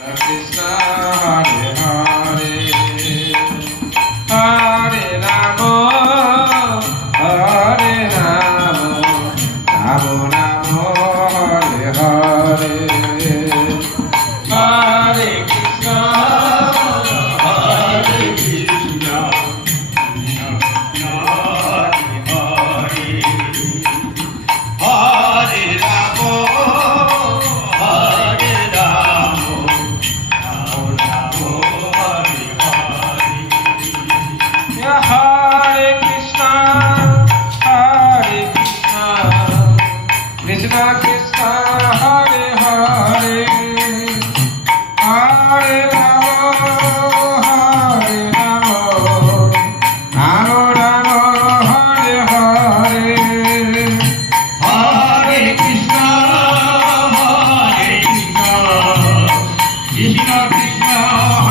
Krishna Hare Hare Hare Rama Hare Rama Rama Rama Hare Hare Hare Krishna Hare Krishna Hare Rama Hare Rama Hare Krishna, Hare Krishna, Krishna Krishna, Hare Hare, Hare Rama, Hare Rama, Rama Rama, Hare Hare, Hare Krishna, Hare Krishna, Krishna Krishna.